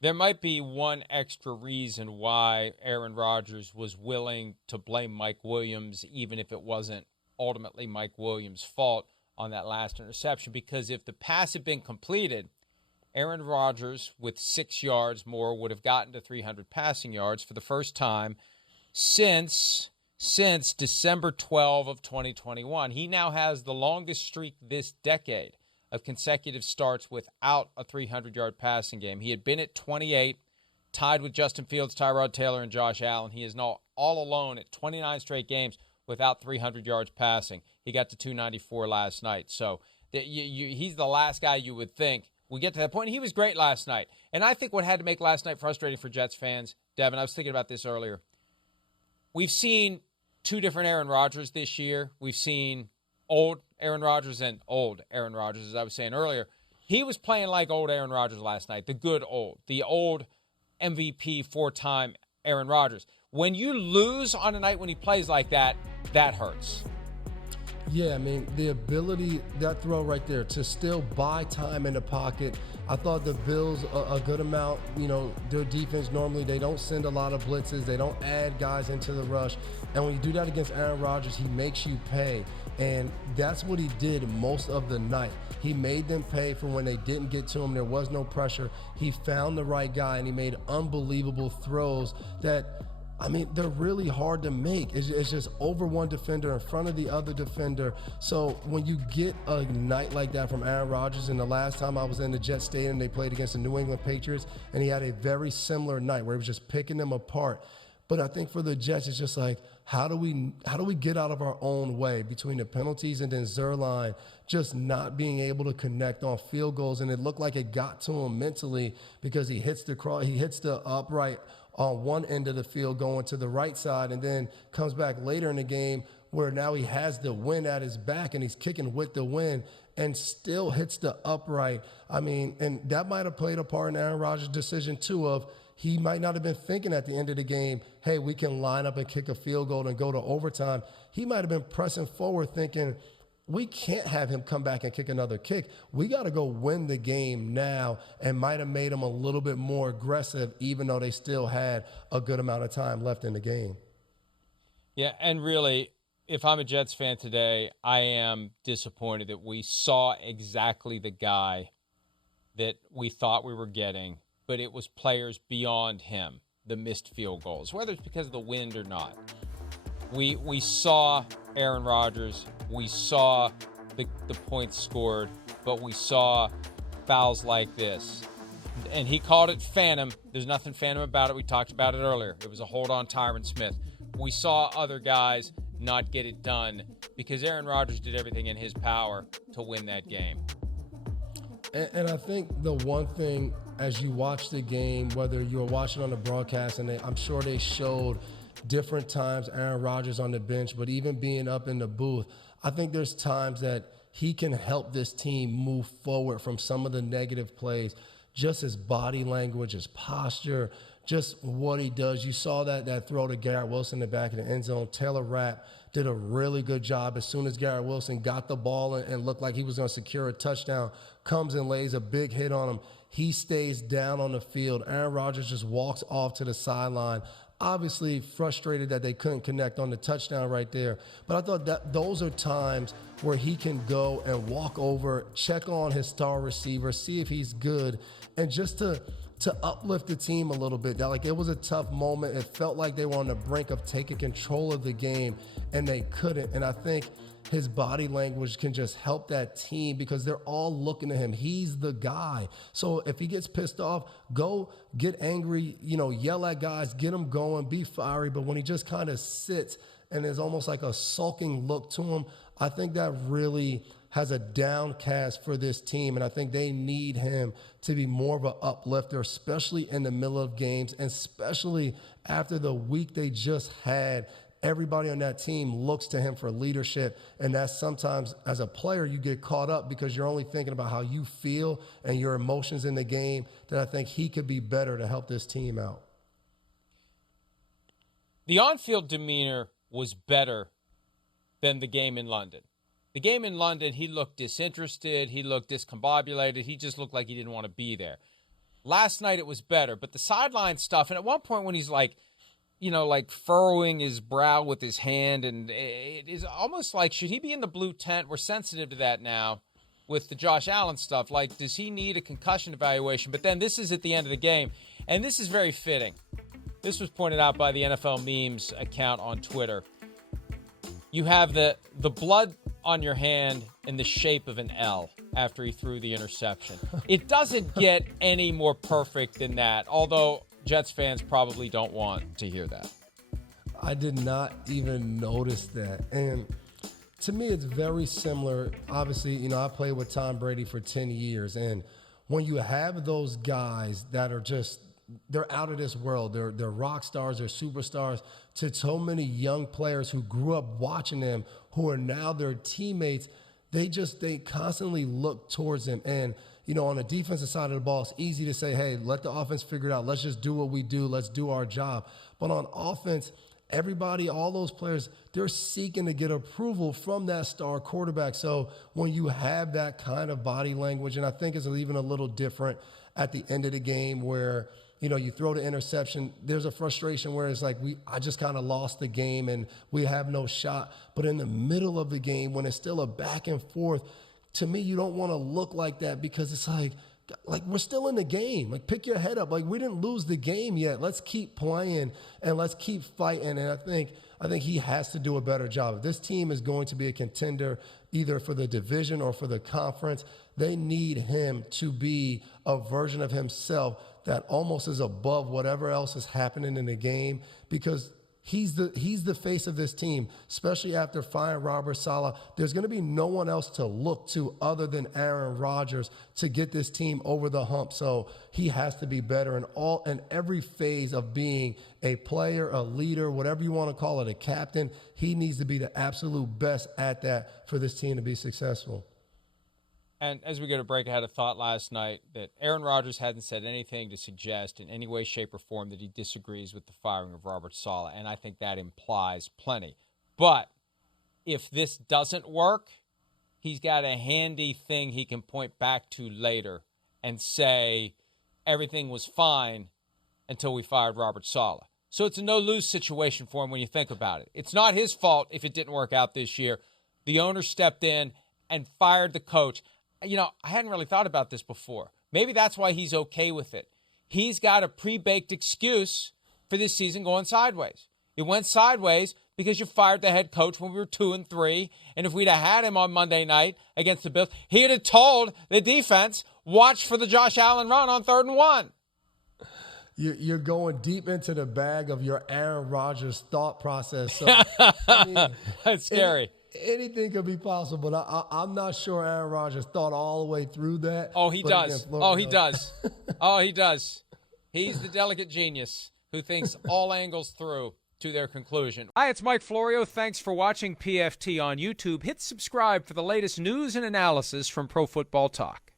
There might be one extra reason why Aaron Rodgers was willing to blame Mike Williams, even if it wasn't ultimately Mike Williams' fault on that last interception, because if the pass had been completed, Aaron Rodgers, with 6 yards more, would have gotten to 300 passing yards for the first time since December 12 of 2021. He now has the longest streak this decade of consecutive starts without a 300-yard passing game. He had been at 28, tied with Justin Fields, Tyrod Taylor, and Josh Allen. He is now all alone at 29 straight games without 300 yards passing. He got to 294 last night. So he's the last guy you would think. We get to that point. He was great last night. And I think what had to make last night frustrating for Jets fans, Devin, I was thinking about this earlier. We've seen two different Aaron Rodgers this year. We've seen old Aaron Rodgers and old Aaron Rodgers, as I was saying earlier. He was playing like old Aaron Rodgers last night, the old MVP four-time Aaron Rodgers. When you lose on a night when he plays like that, that hurts. Yeah, I mean, the ability, that throw right there, to still buy time in the pocket. I thought the Bills, a good amount, their defense, normally they don't send a lot of blitzes. They don't add guys into the rush. And when you do that against Aaron Rodgers, he makes you pay. And that's what he did most of the night. He made them pay for when they didn't get to him. There was no pressure. He found the right guy, and he made unbelievable throws that, they're really hard to make. It's just over one defender in front of the other defender. So when you get a night like that from Aaron Rodgers, and the last time I was in the Jet Stadium, they played against the New England Patriots, and he had a very similar night where he was just picking them apart. But I think for the Jets, it's just like, how do we get out of our own way between the penalties and then Zerline just not being able to connect on field goals? And it looked like it got to him mentally because he hits the upright on one end of the field going to the right side, and then comes back later in the game where now he has the wind at his back and he's kicking with the wind and still hits the upright. And that might have played a part in Aaron Rodgers' decision too, of he might not have been thinking at the end of the game, hey, we can line up and kick a field goal and go to overtime. He might have been pressing forward thinking, we can't have him come back and kick another kick. We got to go win the game now, and might have made him a little bit more aggressive, even though they still had a good amount of time left in the game. Yeah, and really, if I'm a Jets fan today, I am disappointed that we saw exactly the guy that we thought we were getting, but it was players beyond him, the missed field goals, whether it's because of the wind or not. We saw Aaron Rodgers. We saw the points scored, but we saw fouls like this. And he called it phantom. There's nothing phantom about it. We talked about it earlier. It was a hold on Tyron Smith. We saw other guys not get it done because Aaron Rodgers did everything in his power to win that game. And I think the one thing, as you watch the game, whether you're watching on the broadcast, and I'm sure they showed different times Aaron Rodgers on the bench, but even being up in the booth, I think there's times that he can help this team move forward from some of the negative plays. Just his body language, his posture, just what he does. You saw that throw to Garrett Wilson in the back of the end zone. Taylor Rapp did a really good job. As soon as Garrett Wilson got the ball and looked like he was going to secure a touchdown, comes and lays a big hit on him. He stays down on the field. Aaron Rodgers just walks off to the sideline. Obviously frustrated that they couldn't connect on the touchdown right there. But I thought that those are times where he can go and walk over, check on his star receiver, see if he's good, and just to uplift the team a little bit. That, like, it was a tough moment. It felt like they were on the brink of taking control of the game, and they couldn't. And I think his body language can just help that team because they're all looking at him. He's the guy. So if he gets pissed off, go get angry, yell at guys, get him going, be fiery. But when he just kind of sits and there's almost like a sulking look to him, I think that really has a downcast for this team. And I think they need him to be more of an uplifter, especially in the middle of games, and especially after the week they just had. Everybody on that team looks to him for leadership, and that's sometimes, as a player, you get caught up because you're only thinking about how you feel and your emotions in the game, that I think he could be better to help this team out. The on-field demeanor was better than the game in London. The game in London, he looked disinterested, he looked discombobulated, he just looked like he didn't want to be there. Last night it was better, but the sideline stuff, and at one point when he's like, like furrowing his brow with his hand, and it is almost like, should he be in the blue tent? We're sensitive to that now with the Josh Allen stuff. Like, does he need a concussion evaluation? But then this is at the end of the game, and this is very fitting. This was pointed out by the NFL Memes account on Twitter. You have the blood on your hand in the shape of an L after he threw the interception. It doesn't get any more perfect than that, although Jets fans probably don't want to hear that. I did not even notice that. And to me, it's very similar. Obviously, I played with Tom Brady for 10 years. And when you have those guys that are just, they're out of this world. They're rock stars, they're superstars, to so many young players who grew up watching them, who are now their teammates, they constantly look towards them. And, on the defensive side of the ball, it's easy to say, hey, let the offense figure it out. Let's just do what we do. Let's do our job. But on offense, everybody, all those players, they're seeking to get approval from that star quarterback. So when you have that kind of body language, and I think it's even a little different at the end of the game where, you throw the interception, there's a frustration where it's like, I just kind of lost the game and we have no shot. But in the middle of the game, when it's still a back and forth, to me, you don't want to look like that, because it's like we're still in the game. Like, pick your head up. Like, we didn't lose the game yet. Let's keep playing and let's keep fighting. And I think he has to do a better job. If this team is going to be a contender either for the division or for the conference, they need him to be a version of himself that almost is above whatever else is happening in the game, because he's the face of this team, especially after firing Robert Saleh. There's going to be no one else to look to other than Aaron Rodgers to get this team over the hump. So he has to be better in every phase of being a player, a leader, whatever you want to call it, a captain. He needs to be the absolute best at that for this team to be successful. And as we go to break, I had a thought last night that Aaron Rodgers hadn't said anything to suggest in any way, shape, or form that he disagrees with the firing of Robert Saleh, and I think that implies plenty. But if this doesn't work, he's got a handy thing he can point back to later and say everything was fine until we fired Robert Saleh. So it's a no-lose situation for him when you think about it. It's not his fault if it didn't work out this year. The owner stepped in and fired the coach. I hadn't really thought about this before. Maybe that's why he's okay with it. He's got a pre-baked excuse for this season going sideways. It went sideways because you fired the head coach when we were 2-3. And if we'd have had him on Monday night against the Bills, he'd have told the defense, watch for the Josh Allen run on 3rd and 1. You're going deep into the bag of your Aaron Rodgers thought process. So, That's scary. Anything could be possible, but I'm not sure Aaron Rodgers thought all the way through that. Oh, he does. He does. Oh, he does. He's the delicate genius who thinks all angles through to their conclusion. Hi, it's Mike Florio. Thanks for watching PFT on YouTube. Hit subscribe for the latest news and analysis from Pro Football Talk.